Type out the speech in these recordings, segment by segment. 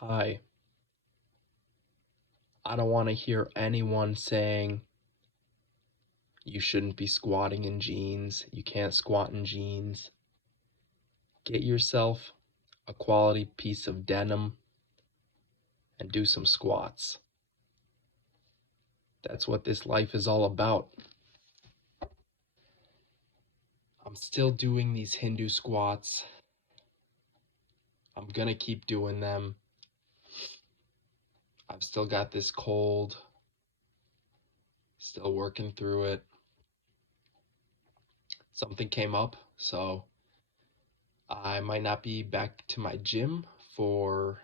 Hi, I don't want to hear anyone saying you shouldn't be squatting in jeans, you can't squat in jeans. Get yourself a quality piece of denim and do some squats. That's what this life is all about. I'm still doing these Hindu squats. I'm gonna keep doing them. I've still got this cold, still working through it. Something came up, so I might not be back to my gym for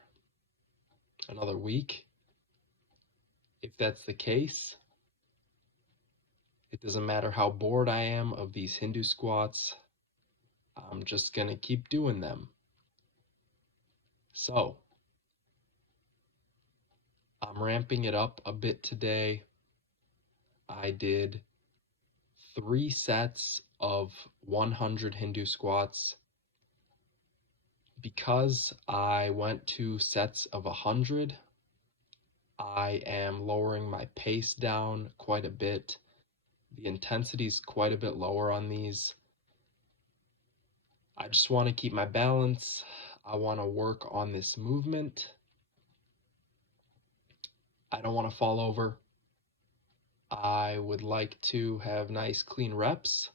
another week. If that's the case, it doesn't matter how bored I am of these Hindu squats, I'm just gonna keep doing them. So, I'm ramping it up a bit today. I did 3 sets of 100 Hindu squats. Because I went to sets of 100, I am lowering my pace down quite a bit. The intensity is quite a bit lower on these. I just want to keep my balance. I want to work on this movement. I don't want to fall over. I would like to have nice clean reps,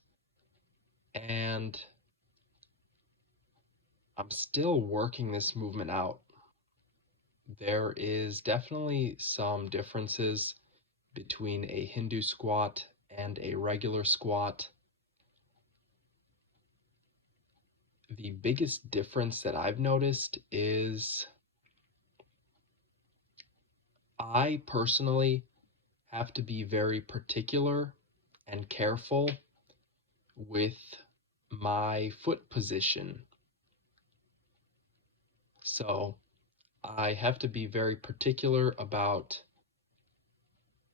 and I'm still working this movement out. There is definitely some differences between a Hindu squat and a regular squat. The biggest difference that I've noticed is I personally have to be very particular and careful with my foot position. So I have to be very particular about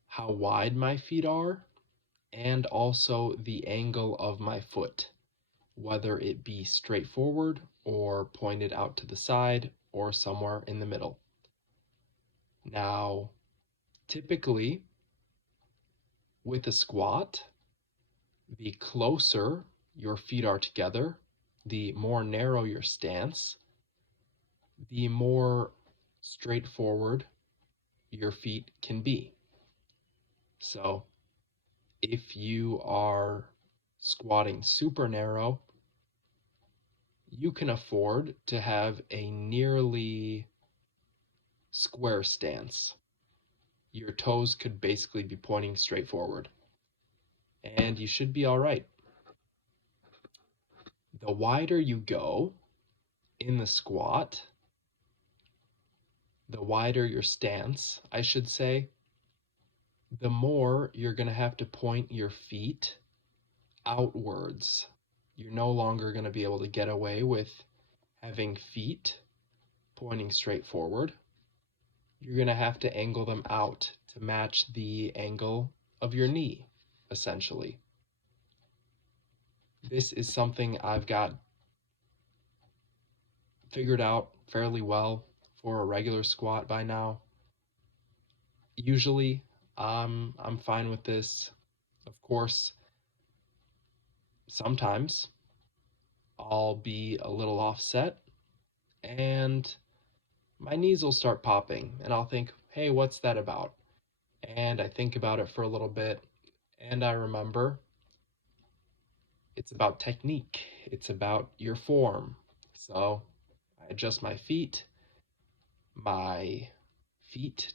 how wide my feet are and also the angle of my foot, whether it be straight forward or pointed out to the side or somewhere in the middle. Now, typically with a squat, the closer your feet are together, the more narrow your stance, the more straightforward your feet can be. So if you are squatting super narrow, you can afford to have a nearly square stance. Your toes could basically be pointing straight forward, and you should be all right. The wider you go in the squat, the wider your stance, I should say, the more you're going to have to point your feet outwards. You're no longer going to be able to get away with having feet pointing straight forward. You're going to have to angle them out to match the angle of your knee, essentially. This is something I've got figured out fairly well for a regular squat by now. Usually, I'm fine with this. Of course, sometimes I'll be a little offset and my knees will start popping and I'll think, hey, what's that about? And I think about it for a little bit and I remember it's about technique, it's about your form. So I adjust my feet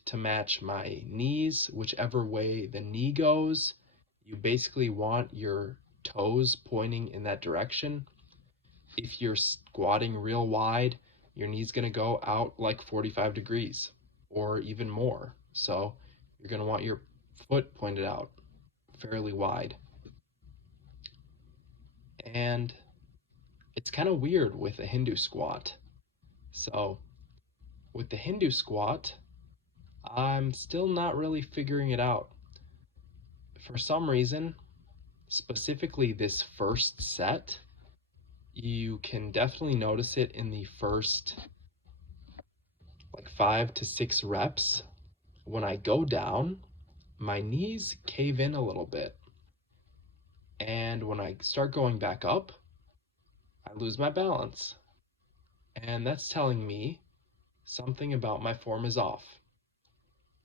to match my knees, whichever way the knee goes. You basically want your toes pointing in that direction. If you're squatting real wide, your knee's going to go out like 45 degrees or even more. So you're going to want your foot pointed out fairly wide. And it's kind of weird with a Hindu squat. So with the Hindu squat, I'm still not really figuring it out. For some reason, specifically this first set, you can definitely notice it in the first like 5 to 6 reps, when I go down, my knees cave in a little bit. And when I start going back up, I lose my balance. And that's telling me something about my form is off.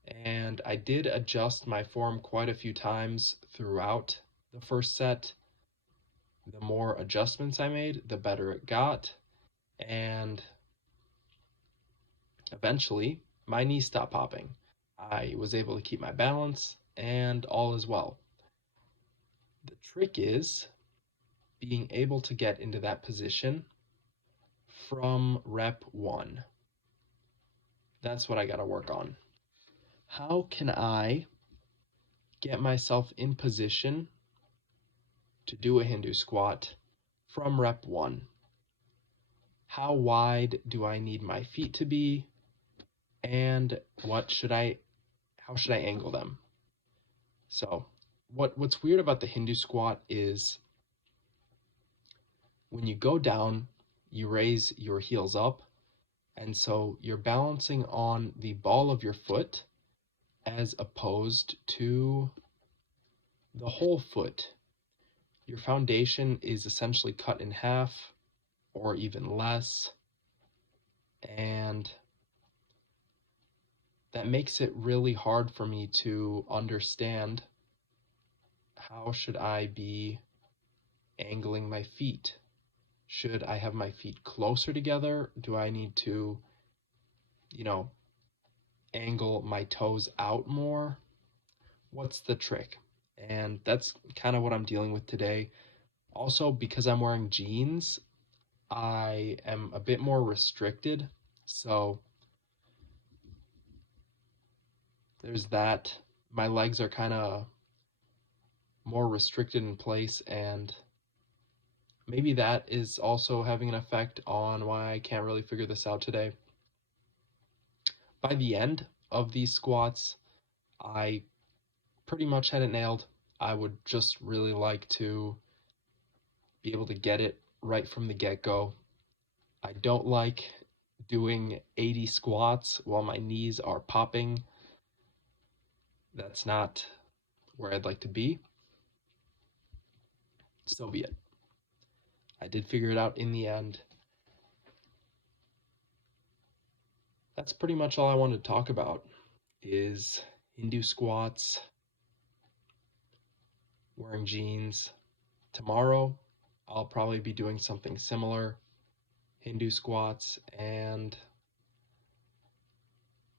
And I did adjust my form quite a few times throughout the first set. The more adjustments I made, the better it got. And eventually, my knees stopped popping. I was able to keep my balance, and all is well. The trick is being able to get into that position from rep 1. That's what I got to work on. How can I get myself in position to do a Hindu squat from rep 1? How wide do I need my feet to be? And how should I angle them? So what's weird about the Hindu squat is when you go down, you raise your heels up, and so you're balancing on the ball of your foot as opposed to the whole foot. Your foundation is essentially cut in half or even less, and that makes it really hard for me to understand how should I be angling my feet. Should I have my feet closer together? Do I need to, angle my toes out more? What's the trick? And that's kind of what I'm dealing with today. Also, because I'm wearing jeans, I am a bit more restricted. So there's that. My legs are kind of more restricted in place, and maybe that is also having an effect on why I can't really figure this out today. By the end of these squats, I pretty much had it nailed. I would just really like to be able to get it right from the get-go. I don't like doing 80 squats while my knees are popping. That's not where I'd like to be. So be it. I did figure it out in the end. That's pretty much all I wanted to talk about is Hindu squats, wearing jeans. Tomorrow, I'll probably be doing something similar, Hindu squats, and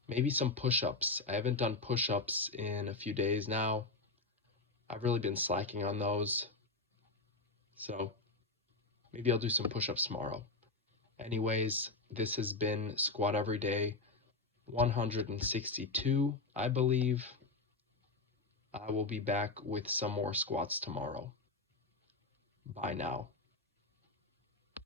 maybe some push-ups. I haven't done push-ups in a few days now. I've really been slacking on those. So maybe I'll do some push-ups tomorrow. Anyways, this has been Squat Every Day 162, I believe. I will be back with some more squats tomorrow. Bye now.